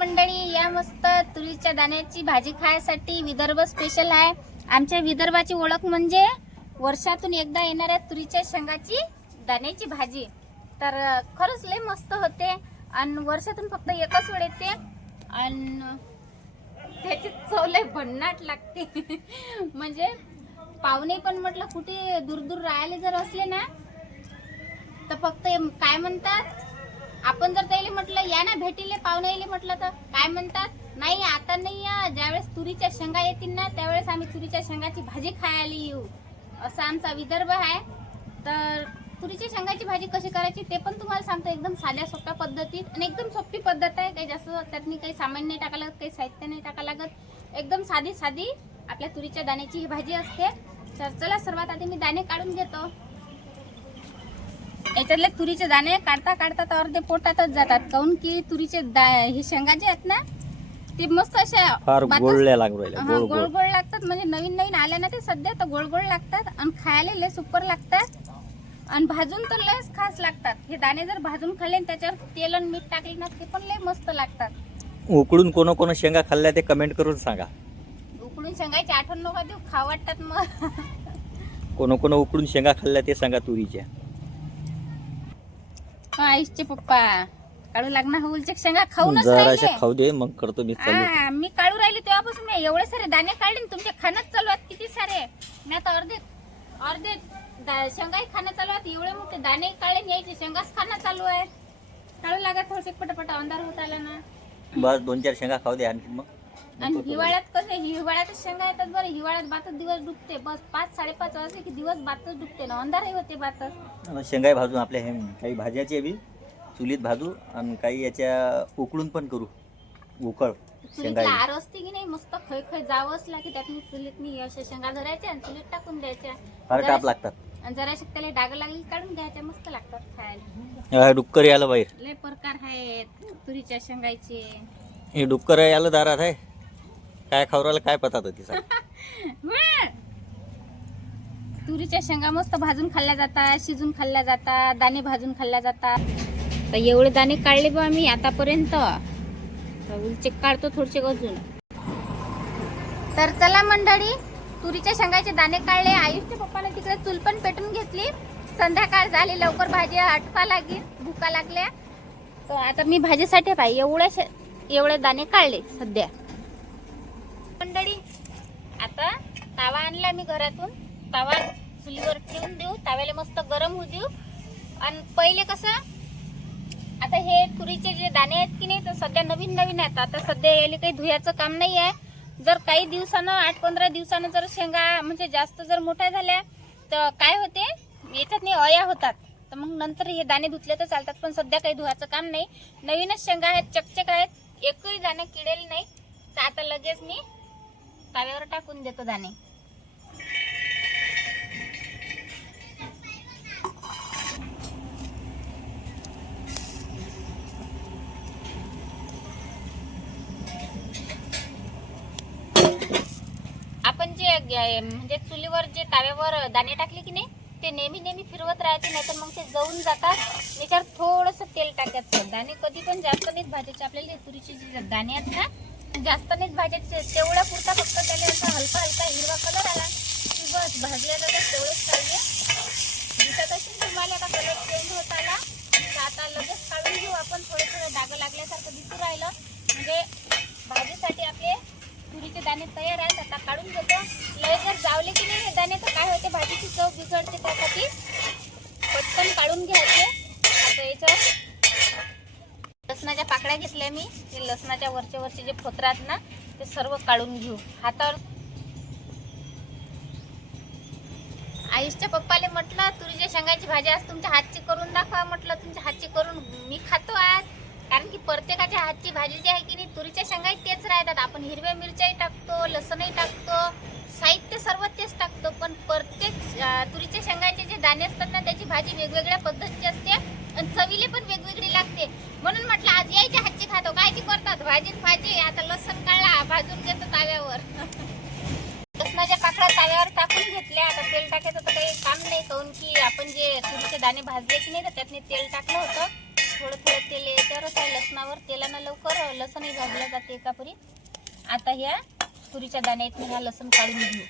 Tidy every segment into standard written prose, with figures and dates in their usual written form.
मंडळी या मस्त तुरीच्या दाण्याची भाजी खायसाठी विदर्भ स्पेशल आहे। आमच्या विदर्भाची ओळख म्हणजे वर्षातून एकदा येणाऱ्या तुरीच्या शेंगाची दाण्याची भाजी। तर खरंच लय मस्त होते आणि वर्षातून फक्त एकच वेळ येते आणि त्याची चव लय भन्नाट लागते। म्हणजे पाहुणे पण म्हटलं कुठे दूर दूर राहायला जर असले ना तर फक्त काय म्हणतात, आपण जर त्याला म्हटलं या ना भेटीले पाहुणे येले म्हटलं तर काय म्हणतात, नाही आता नाही या, ज्यावेळेस तुरीच्या शेंगा येतील ना त्यावेळेस आम्ही तुरीच्या शेंगाची भाजी खायला येऊ। असा आमचा विदर्भ आहे। तर तुरीच्या शेंगाची भाजी कशी करायची ते पण तुम्हाला सांगतो, एकदम साध्या सोप्या पद्धतीत आणि एकदम सोपी पद्धत आहे। काही जास्त त्यातनी काही सामान नाही टाकायला लागत, काही साहित्य नाही टाकायला लागत, एकदम साधी साधी आपल्या तुरीच्या दाण्याची ही भाजी असते। तर चला सर्वात आधी मी दाणे काढून घेतो। याच्यातले तुरीचे दाणे काढता काढता तर अर्धे पोटातच जातात, काऊन की तुरीचे हे शेंगा जे आहेत ना ते मस्त अशा गोड लागतात। म्हणजे नवीन नवीन आल्या ना ते सध्या तर गोड गोड लागतात आणि खायला लय सुपर लागतात आणि भाजून तर लयच खास लागतात। हे दाणे जर भाजून खाल्ले त्याच्यावर तेल आणि मीठ टाकले ना ते पण लय मस्त लागतात। उकडून कोण शेंगा खाल्ल्या ते कमेंट करून सांगा। उकडून शेंगाची आठवण नका देऊ, खाऊ वाटतात मग। कोण उकडून शेंगा खाल्ल्या ते सांगा तुरीच्या। आईचे पप्पा काढू लागणार हुलचे शेंगा खाऊनच जराशा खाऊ दे मग करतो मी चालू। मी काढू राहिले तेव्हापासून मी एवढे सारे दाणे काढले, तुमच्या खाणच चालू आहेत किती सारे। मी आता अर्धे शेंगाही खाणं चालू आहेत, एवढे मोठे दाणे काढले यायचे शेंगाच खाणं चालू आहे। काढू लागा थोडसे पटापट, अंधार होत आला ना। बस 2-4 शेंगा खाऊ दे आणखी मग। आणि हिवाळ्यात कसं, हिवाळ्यातच शेंगा येतात बरं। हिवाळ्यात बातच दिवस डुबते, बस 5-5:30 वाजले की दिवस बातच डुबते ना, अंधारही होते बातच। शेंगाही भाजून आपल्या हे काही भाज्याची बी चुलीत भाजू आणि काही याच्या उकडून पण करू। उकळ शेंगा आर असते की नाही मस्त खय खय जावं असला की त्यातनी चुलीतनी अशा शेंगा धरायच्या आणि चुलीत टाकून द्यायच्या, फार टाप लागतात आणि जराशी त्याला डाग लागली काढून घ्यायच्या, मस्त लागतात खायला। डुक्कर यायला बाहेर लय प्रकार आहेत तुरीच्या शेंगाचे। हे डुक्कर यायला दारात आहे, काय खावराला काय पतात तिचा। तुरीच्या शेंगा मस्त भाजून खाल्ल्या जातात, शिजून खाल्ल्या जातात, दाणे भाजून खाल्ल्या जातात। तर एवढे दाणे काढले बा मी आतापर्यंत, उलचे काढतो थोडेसे अजून। तर चला मंडळी, तुरीच्या शेंगाचे दाणे काढले। आयुषच्या पप्पाने तिकडे चूल पण पेटून घेतली, संध्याकाळ झाली, लवकर भाजी आटवा लागेल, भुका लागल्या। तर आता मी भाजीसाठी एवढे दाणे काढले सध्या। मंडळी आता तावा आणला मी घरातून, तावा चुलीवर ठेवून देऊ, ताव्याला मस्त गरम होऊ देऊ। आणि पहिले कसं, आता हे तुरीचे जे दाणे आहेत की नाही तर सध्या नवीन नवीन आहेत, आता सध्या याला काही धुयाचं काम नाही आहे। जर काही दिवसानं 8-15 दिवसानं जर शेंगा म्हणजे जास्त जर मोठ्या झाल्या तर काय होते, याच्यात नाही अया होतात, तर मग नंतर हे दाणे धुतले तर चालतात, पण सध्या काही धुयाचं काम नाही। नवीनच शेंगा आहेत, चकचक आहेत, एकही दाणे किडेल नाही। तर आता लगेच मी ताव्यावर टाकून देतो दाणे। आपण जे म्हणजे चुलीवर जे ताव्यावर दाणे टाकले की नाही ते नेहमी फिरवत राहायचे, नाहीतर मग ते जळून जातात। त्याच्यावर थोडंसं तेल टाकायचं। दाणे कधी पण जास्त नाहीत भाजायचे, आपल्याला तुरीचे जे दाणे आहेत ना जास्त नाहीत भाजायचे, तेवढा पुरता फक्त त्याला असा हलका हिरवा कलर आला की बस भाजल्या जातात, तेवढेच पाहिजे। दिसत असेल तुम्हाला आता कलर चेंज होत आला, तर आता लगेच काढून घेऊ आपण। थोडं डाग लागल्यासारखं दिसू राहिलं म्हणजे भाजीसाठी आपले तुरीचे दाणे तयार आहेत। आता काढून घेतो। लय जर जावले की नाही हे दाणे तर काय होते, भाजीची चव बिघडते, त्यासाठी पटकन काढून घ्यायचे। आता याच्यावर लसणाच्या पाकळ्या घेतल्या मी, ते लसणाच्या वरचे जे फोत्र आहेत ना ते सर्व काढून घेऊ हातावर। आयुषच्या पप्पाले म्हटलं तुरीच्या शेंगाची भाजी आज तुमच्या हातची करून दाखवा, म्हटलं तुमच्या हातची करून मी खातो आज, कारण की प्रत्येकाच्या हातची भाजी जी आहे की नाही तुरीच्या शेंगा तेच राहतात। आपण हिरव्या मिरच्याही टाकतो, लसणही टाकतो, साहित्य सर्व तेच टाकतो, पण प्रत्येक तुरीच्या शेंगाचे जे दाणे असतात ना त्याची भाजी वेगवेगळ्या पद्धतीची असते आणि चवीले पण वेगवेगळी लागते। म्हणून म्हटलं आज यायच्या हातची खातो, कायची करतात भाजी। आता लसण काढला, भाजून घेतो ताव्यावर। लसणाच्या पाकळ्या ताव्यावर टाकून घेतल्या। आता तेल टाकायचं तर काही काम नाही, काऊन की आपण जे तुरीचे दाणे भाजले की नाही तर त्यातने तेल टाकलं होतं, थोडं थोडं तेल याच्यावरच आहे लसणावर. तेलानं लवकर लसणही भाजलं जाते एकापरी. आता ह्या तुरीच्या दाण्यातून ह्या लसण काढून घेऊ.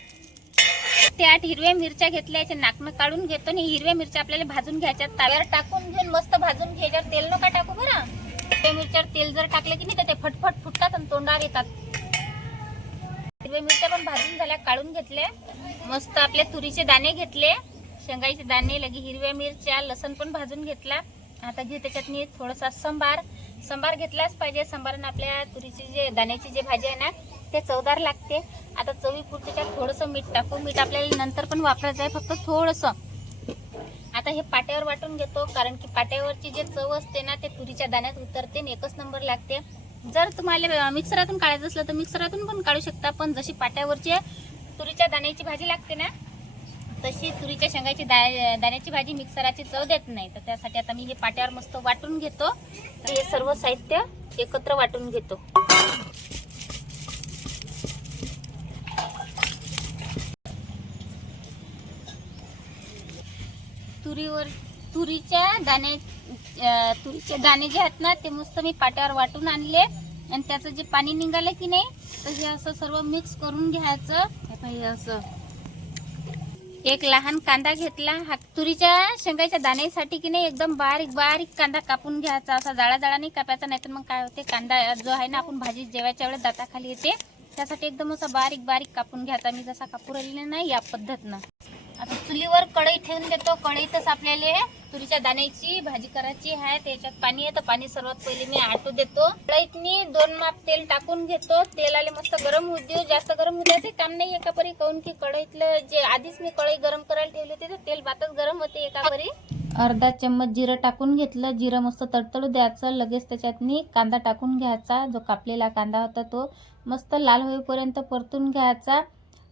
8 हिरव्या मिरच्या घेतल्या, याचे नाकणं काढून घेतो आणि हिरव्या मिरच्या आपल्याला भाजून घ्यायच्या. ताव्यावर टाकून घेऊन मस्त भाजून घ्यायच्यावर तेल नका टाकू बरं. हिरव्या मिरच्यावर तेल जर टाकलं की नाही तर ते फटफट फुटतात आणि तोंडावर येतात. हिरव्या मिरच्या पण भाजून झाल्या, काढून घेतल्या. मस्त आपले तुरीचे दाणे घेतले, शेंगाचे दाणे, लगे हिरव्या मिरच्या, लसण पण भाजून घेतला. आता घेऊ त्याच्यात थोडासा संबार घेतलाच पाहिजे. संबारानं आपल्या तुरीची जे दाण्याची जे भाजी आहे ना ते चवदार लागते. आता चवीपुरतं त्याच्यात थोडंसं मीठ टाकू. मीठ आपल्याला नंतर पण वापरायचं आहे, फक्त थोडंसं. आता हे पाट्यावर वाटून घेतो, कारण की पाट्यावरची जे चव असते ना ते तुरीच्या दाण्यात उतरते आणि एकच नंबर लागते. जर तुम्हाला मिक्सरातून काढायचं असलं तर मिक्सरातून पण काढू शकता, पण जशी पाट्यावरची तुरीच्या दाण्याची भाजी लागते ना तशी तुरीच्या शेंगाची दाण्याची भाजी मिक्सराची चव देत नाही. तर त्यासाठी आता मी हे पाट्यावर मस्त वाटून घेतो. हे सर्व साहित्य एकत्र वाटून घेतो. तुरीचे दाणे जे आहेत ना ते मस्त मी पाट्यावर वाटून आणले आणि त्याचं जे पाणी निघालं की नाही तर हे असं सर्व मिक्स करून घ्यायचं. असं एक लहान कांदा घेतला. हा तुरीच्या शेंगाच्या दाण्यासाठी की नाही एकदम बारीक बारीक कांदा कापून घ्यायचा. असा जाळा नाही कापायचा, नाहीतर मग काय होते कांदा जो आहे ना आपण भाजी जेवायच्या वेळेस दाताखाली येते, त्यासाठी एकदम असा बारीक बारीक कापून घ्यायचा. मी जसा कापू राहिलेला नाही या पद्धतीनं. आता चुलीवर कढई ठेवून देतो. कढईतच आपल्याला तुरीच्या दाण्याची भाजी करायची आहे. त्याच्यात पाणी आहे तर पाणी सर्वात पहिले मी आटू देतो. कढईतनी 2 माप तेल टाकून घेतो. तेलाला मस्त गरम होऊ देऊ. जास्त गरम होऊ द्यायचे काम नाही एकापरी, काऊन की कढईतलं जे आधीच मी कढई गरम करायला ठेवली होती तर तेल बातच गरम होते एकापरी. अर्धा चम्मच जिरं टाकून घेतलं. जिरं मस्त तडतडू द्यायचं. लगेच त्याच्यातनी कांदा टाकून घ्यायचा. जो कापलेला कांदा होता तो मस्त लाल होईपर्यंत परतून घ्यायचा.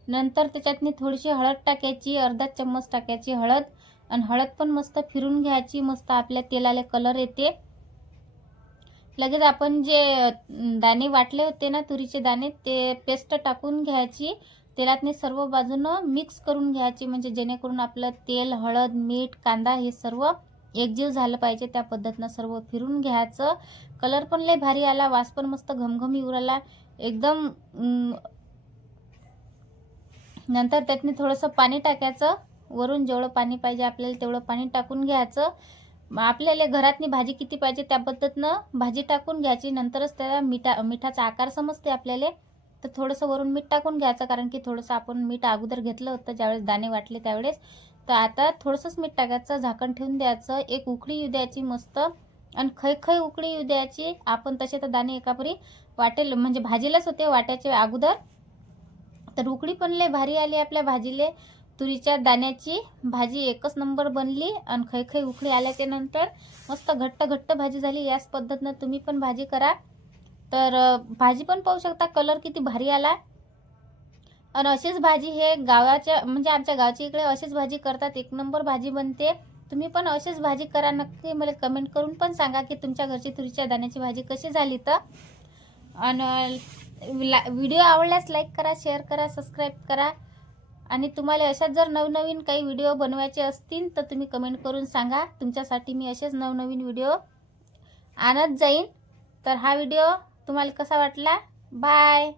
नंतर त्याच्यातनी थोडीशी हळद टाकायची, अर्धा चम्मच टाकायची हळद, आणि हळद पण मस्त फिरून घ्यायची. मस्त आपल्या तेलाला कलर येते. लगेच आपण जे दाणे वाटले होते ना तुरीचे दाणे ते पेस्ट टाकून घ्यायची. तेलातनी सर्व बाजूनं मिक्स करून घ्यायची, म्हणजे जेणेकरून आपलं तेल, हळद, मीठ, कांदा हे सर्व एकजीव झालं पाहिजे. त्या पद्धतीनं सर्व फिरून घ्यायचं. कलर पण लय भारी आला, वास पण मस्त घमघमी उराला एकदम. नंतर त्यातनी थोडंसं पाणी टाकायचं. वरून जेवढं पाणी पाहिजे आपल्याला तेवढं पाणी टाकून घ्यायचं. आपल्याला घरातनी भाजी किती पाहिजे त्या पद्धतीनं भाजी टाकून घ्यायची. नंतरच त्याला मिठाचा आकार समजते आपल्याला, तर थोडंसं वरून मीठ टाकून घ्यायचं, कारण की थोडंसं आपण मीठ अगोदर घेतलं होतं ज्यावेळेस दाणे वाटले त्यावेळेस. तर आता थोडंसंच मीठ टाकायचं, झाकण ठेवून द्यायचं. एक उकळी येऊ द्यायची मस्त, आणि खै उकळी येऊ द्यायची. आपण तसे तर दाणे एकापरी वाटेल म्हणजे भाजीलाच होते वाट्याचे अगोदर. तर उकळी पण लय भारी आली आपल्या भाजीले. तुरीच्या दाण्याची भाजी एकच नंबर बनली. आणि खै उकळी आल्याच्या नंतर मस्त घट्ट भाजी झाली. याच पद्धतीनं तुम्ही पण भाजी करा. तर भाजी पण पाहू शकता कलर किती भारी आला. आणि अशीच भाजी हे गावाच्या म्हणजे आमच्या गावच्या इकडे अशीच भाजी करतात. एक नंबर भाजी बनते. तुम्ही पण अशीच भाजी करा. नक्की मला कमेंट करून पण सांगा की तुमच्या घरची तुरीच्या दाण्याची भाजी कशी झाली. तर आणि व्हिडिओ आवडल्यास लाईक करा, शेअर करा, सबस्क्राईब करा. आणि तुम्हाला अशाच जर नवनवीन काही व्हिडिओ बनवायचे असतील तर तुम्ही कमेंट करून सांगा. तुमच्यासाठी मी असेच नवनवीन व्हिडिओ आणत जाईन. तर हा व्हिडिओ तुम्हाला कसा वाटला? बाय.